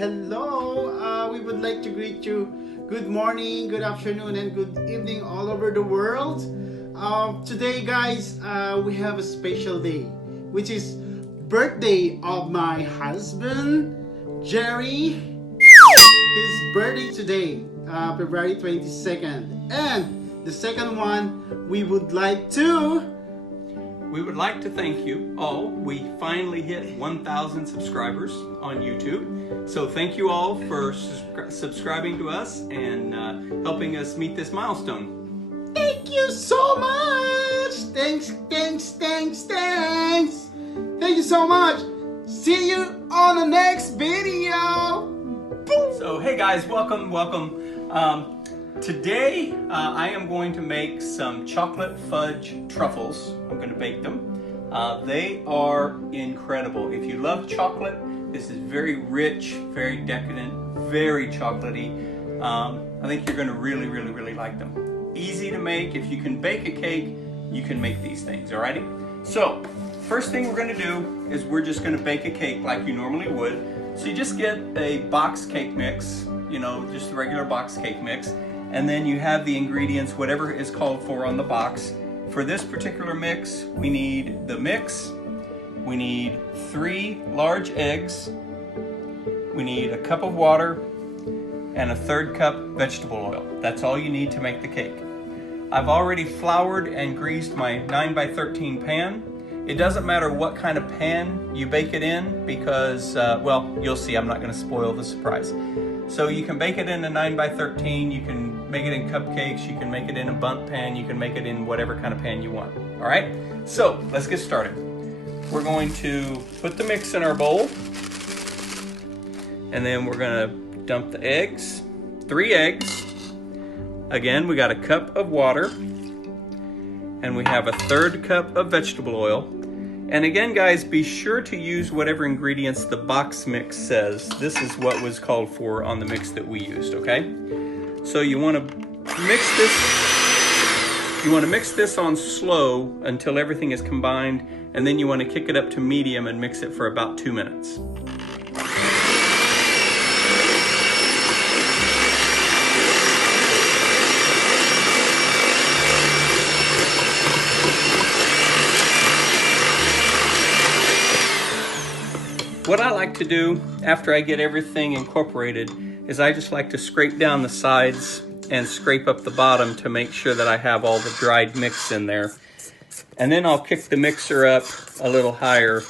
Hello. We would like to greet you good morning, good afternoon, and good evening all over the world. Today, guys, we have a special day, which is birthday of my husband, Jerry. His birthday today, February 22nd. And the second one, we would like to thank you all. We finally hit 1,000 subscribers on YouTube. So thank you all for subscribing to us and helping us meet this milestone. Thank you so much. Thanks. Thank you so much. See you on the next video. Boom. So hey guys, welcome. Today I am going to make some chocolate fudge truffles. I'm going to bake them. They are incredible. If you love chocolate, this is very rich, very decadent, very chocolatey. I think you're going to really like them. Easy to make. If you can bake a cake, you can make these things, alrighty? So, first thing we're going to do is we're just going to bake a cake like you normally would. So you just get a box cake mix, just the regular box cake mix. And then you have the ingredients, whatever is called for on the box. For this particular mix, we need the mix, we need 3 large eggs, we need a cup of water, and a 1/3 cup vegetable oil. That's all you need to make the cake. I've already floured and greased my 9x13 pan. It doesn't matter what kind of pan you bake it in because, well, you'll see, I'm not going to spoil the surprise. So you can bake it in a 9x13, you can make it in cupcakes, you can make it in a bundt pan, you can make it in whatever kind of pan you want. All right, so let's get started. We're going to put the mix in our bowl, and then we're gonna dump the eggs, 3 eggs. Again, we got a cup of water, and we have a 1/3 cup of vegetable oil. And again, guys, be sure to use whatever ingredients the box mix says. This is what was called for on the mix that we used, okay? So you want to mix this on slow until everything is combined, and then you want to kick it up to medium and mix it for about 2 minutes. What I like to do after I get everything incorporated is I just like to scrape down the sides and scrape up the bottom to make sure that I have all the dried mix in there. And then I'll kick the mixer up a little higher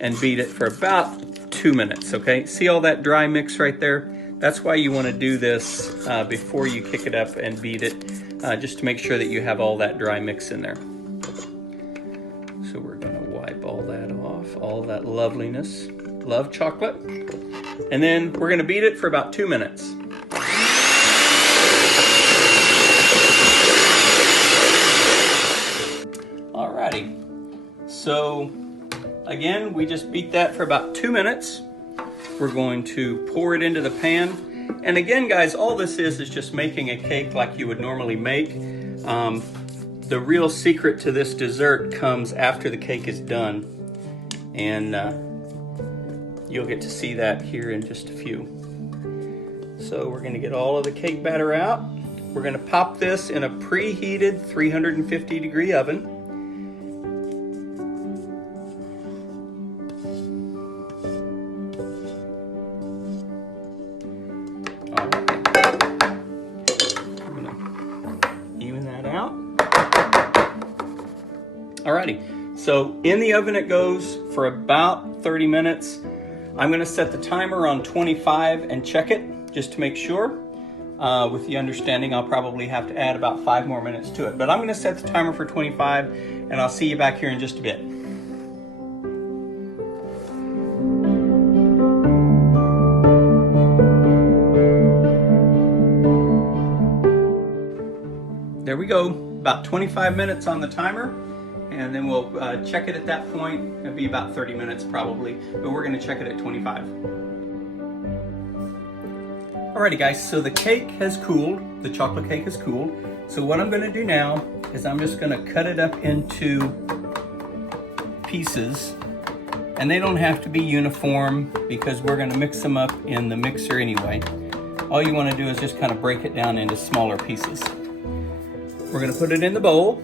and beat it for about 2 minutes, okay? See all that dry mix right there? That's why you want to do this before you kick it up and beat it, just to make sure that you have all that dry mix in there. So we're going to wipe all that off, all that loveliness. Love chocolate. And then we're going to beat it for about 2 minutes. Alrighty. So again, we just beat that for about 2 minutes. We're going to pour it into the pan. And again, guys, all this is just making a cake like you would normally make. The real secret to this dessert comes after the cake is done. And you'll get to see that here in just a few. So we're gonna get all of the cake batter out. We're gonna pop this in a preheated 350-degree oven. All right. I'm gonna even that out. Alrighty, so in the oven it goes for about 30 minutes. I'm going to set the timer on 25 and check it just to make sure. With the understanding I'll probably have to add about 5 more minutes to it. But I'm going to set the timer for 25 and I'll see you back here in just a bit. There we go, about 25 minutes on the timer. And then we'll check it at that point. It'll be about 30 minutes probably, but we're gonna check it at 25. Alrighty guys, so the cake has cooled, the chocolate cake has cooled. So what I'm gonna do now is I'm just gonna cut it up into pieces And they don't have to be uniform because we're gonna mix them up in the mixer anyway. All you wanna do is just kind of break it down into smaller pieces. We're gonna put it in the bowl.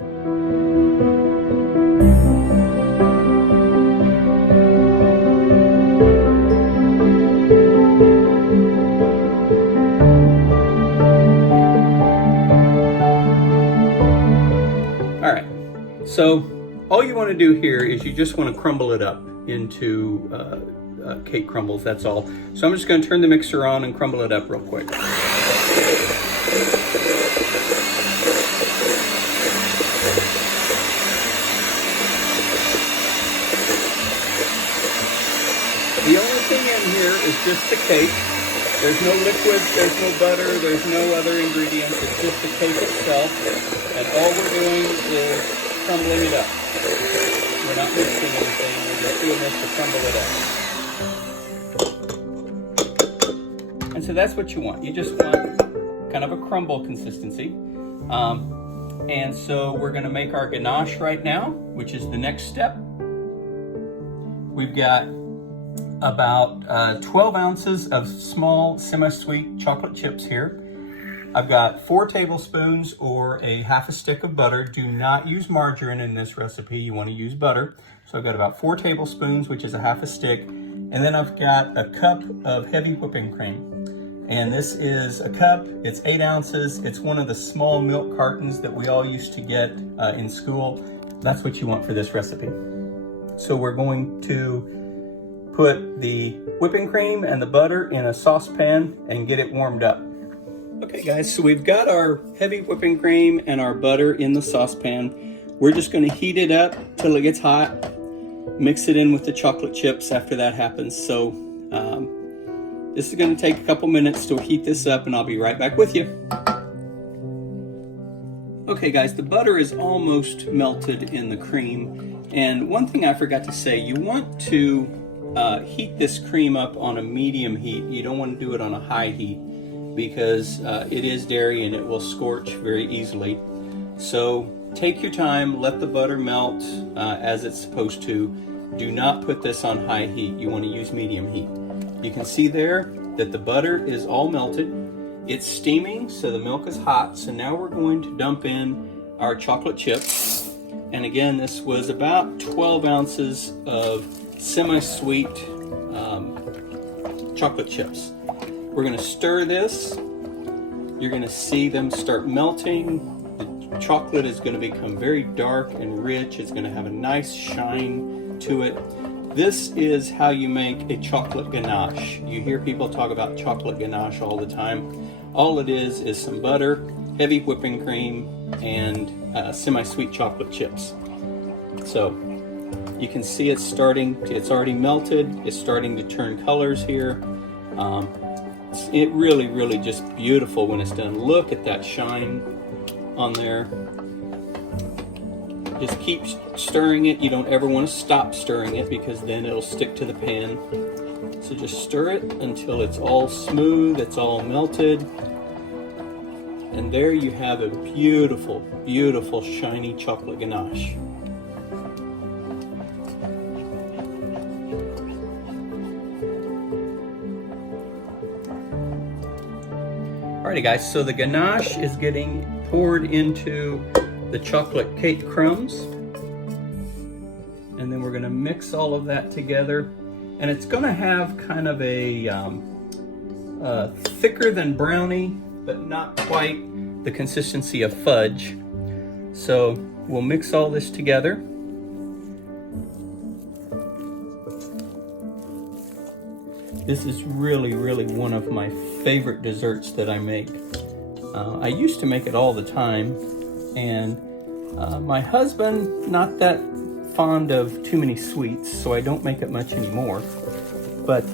All right, so all you wanna do here is you just wanna crumble it up into cake crumbles, that's all. So I'm just going to turn the mixer on and crumble it up real quick. The only thing in here is just the cake. There's no liquids, there's no butter, there's no other ingredients, it's just the cake itself. And all we're doing is crumbling it up. We're not mixing anything, we're just doing this to crumble it up. And so that's what you want. You just want kind of a crumble consistency. And so we're gonna make our ganache right now, which is the next step. We've got about 12 ounces of small semi-sweet chocolate chips here. I've got 4 tablespoons or a half a stick of butter. Do not use margarine in this recipe. You want to use butter. So I've got about 4 tablespoons, which is a half a stick. And then I've got a cup of heavy whipping cream. And this is a cup, it's 8 ounces. It's one of the small milk cartons that we all used to get in school. That's what you want for this recipe. So we're going to put the whipping cream and the butter in a saucepan and get it warmed up. Okay guys, so we've got our heavy whipping cream and our butter in the saucepan. We're just going to heat it up till it gets hot. Mix it in with the chocolate chips after that happens. So this is going to take a couple minutes to heat this up and I'll be right back with you. Okay guys, the butter is almost melted in the cream. And one thing I forgot to say, you want to heat this cream up on a medium heat. You don't want to do it on a high heat because it is dairy and it will scorch very easily. So take your time, let the butter melt as it's supposed to. Do not put this on high heat. You want to use medium heat. You can see there that the butter is all melted. It's steaming, so the milk is hot. So now we're going to dump in our chocolate chips. And again, this was about 12 ounces of semi-sweet chocolate chips. We're going to stir this. You're going to see them start melting. The chocolate is going to become very dark and rich. It's going to have a nice shine to it. This is how you make a chocolate ganache. You hear people talk about chocolate ganache all the time. All it is some butter, heavy whipping cream, and semi-sweet chocolate chips. So you can see it's already melted. It's starting to turn colors here. It really just beautiful when it's done. Look at that shine on there. Just keep stirring it. You don't ever want to stop stirring it because then it'll stick to the pan. So just stir it until it's all smooth, it's all melted. And there you have a beautiful shiny chocolate ganache. Alrighty guys, so the ganache is getting poured into the chocolate cake crumbs. And then we're gonna mix all of that together. And it's gonna have kind of a thicker than brownie, but not quite the consistency of fudge. So we'll mix all this together. This is really one of my favorite desserts that I make. I used to make it all the time, and my husband, not that fond of too many sweets, so I don't make it much anymore. But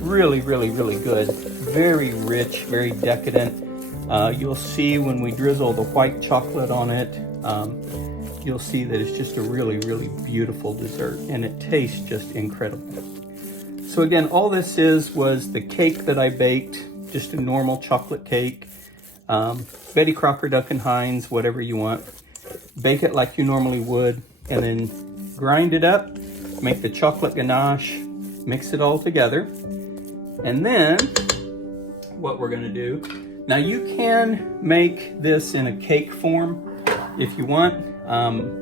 really good. Very rich, very decadent. You'll see when we drizzle the white chocolate on it, you'll see that it's just a really beautiful dessert, and it tastes just incredible. So again, all this was the cake that I baked, just a normal chocolate cake. Betty Crocker, Duncan Hines, whatever you want. Bake it like you normally would, and then grind it up make the chocolate ganache, mix it all together. And then what we're gonna do, now you can make this in a cake form if you want.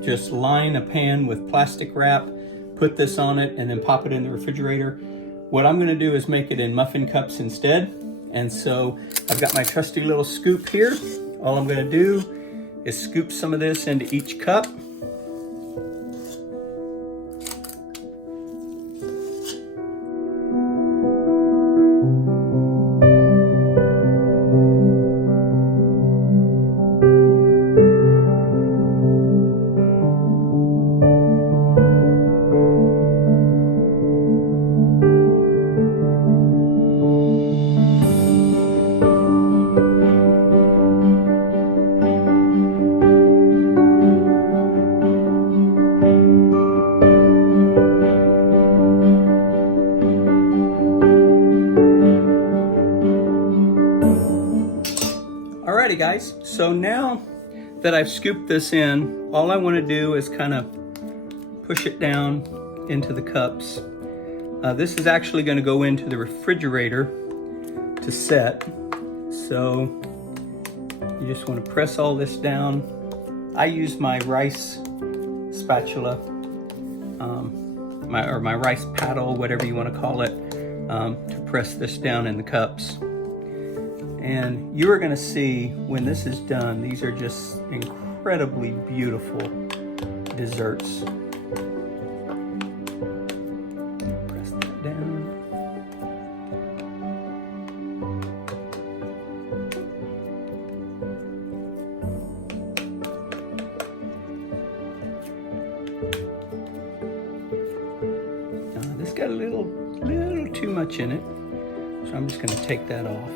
Just line a pan with plastic wrap, put this on it, and then pop it in the refrigerator. What I'm gonna do is make it in muffin cups instead. And so I've got my trusty little scoop here. All I'm gonna do is scoop some of this into each cup. Alrighty guys, so now that I've scooped this in, all I want to do is kind of push it down into the cups. This is actually going to go into the refrigerator to set. So you just want to press all this down. I use my rice spatula, my rice paddle, whatever you want to call it, to press this down in the cups. And you are going to see when this is done, these are just incredibly beautiful desserts. Press that down. This got a little too much in it, so I'm just going to take that off.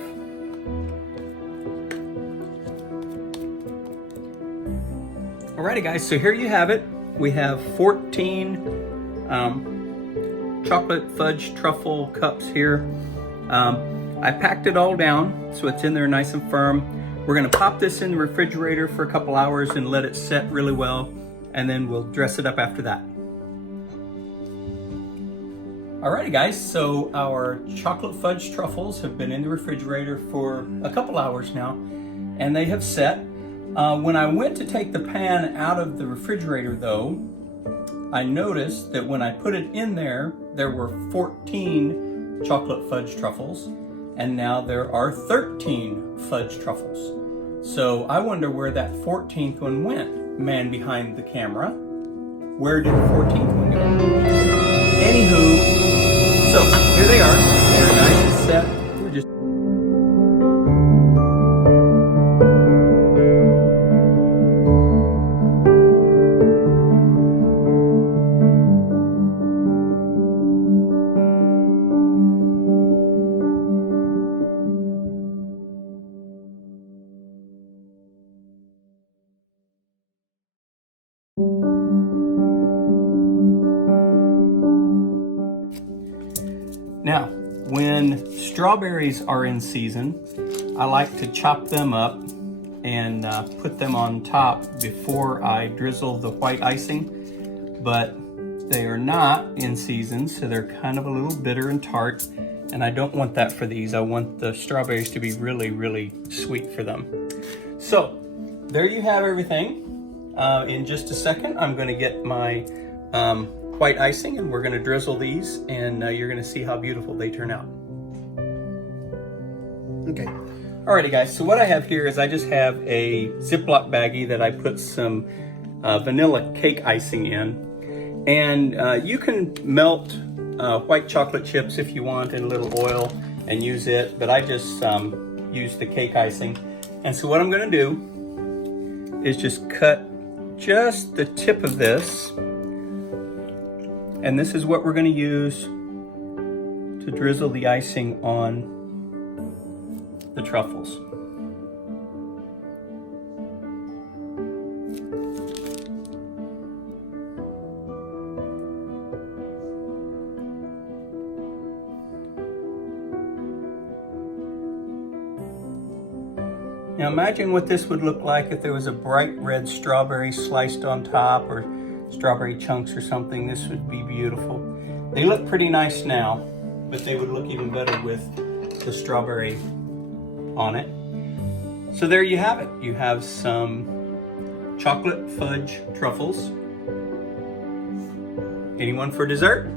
Alrighty guys, so here you have it. We have 14 chocolate fudge truffle cups here. I packed it all down so it's in there nice and firm. We're gonna pop this in the refrigerator for a couple hours and let it set really well, and then we'll dress it up after that. Alrighty guys, so our chocolate fudge truffles have been in the refrigerator for a couple hours now, and they have set. When I went to take the pan out of the refrigerator though, I noticed that when I put it in there, there were 14 chocolate fudge truffles, and now there are 13 fudge truffles. So I wonder where that 14th one went. Man behind the camera, where did the 14th one go? Anywho, so here they are. They're nice and set. We're just Now, when strawberries are in season, I like to chop them up and put them on top before I drizzle the white icing, but they are not in season, so they're kind of a little bitter and tart, and I don't want that for these. I want the strawberries to be really, really sweet for them. So, there you have everything. In just a second, I'm gonna get my white icing, and we're going to drizzle these, and you're going to see how beautiful they turn out. Okay. Alrighty guys, so what I have here is I just have a Ziploc baggie that I put some vanilla cake icing in, and you can melt white chocolate chips if you want in a little oil and use it, but I just use the cake icing. And so what I'm going to do is just cut just the tip of this. And this is what we're going to use to drizzle the icing on the truffles. Now imagine what this would look like if there was a bright red strawberry sliced on top, or strawberry chunks or something, this would be beautiful. They look pretty nice now, but they would look even better with the strawberry on it. So there you have it. You have some chocolate fudge truffles. Anyone for dessert?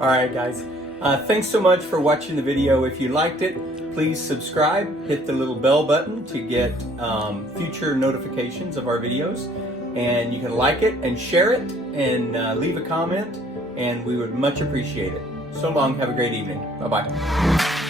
All right, guys. Thanks so much for watching the video. If you liked it, please subscribe, hit the little bell button to get future notifications of our videos. And you can like it and share it and leave a comment, and we would much appreciate it. So long, have a great evening. Bye-bye.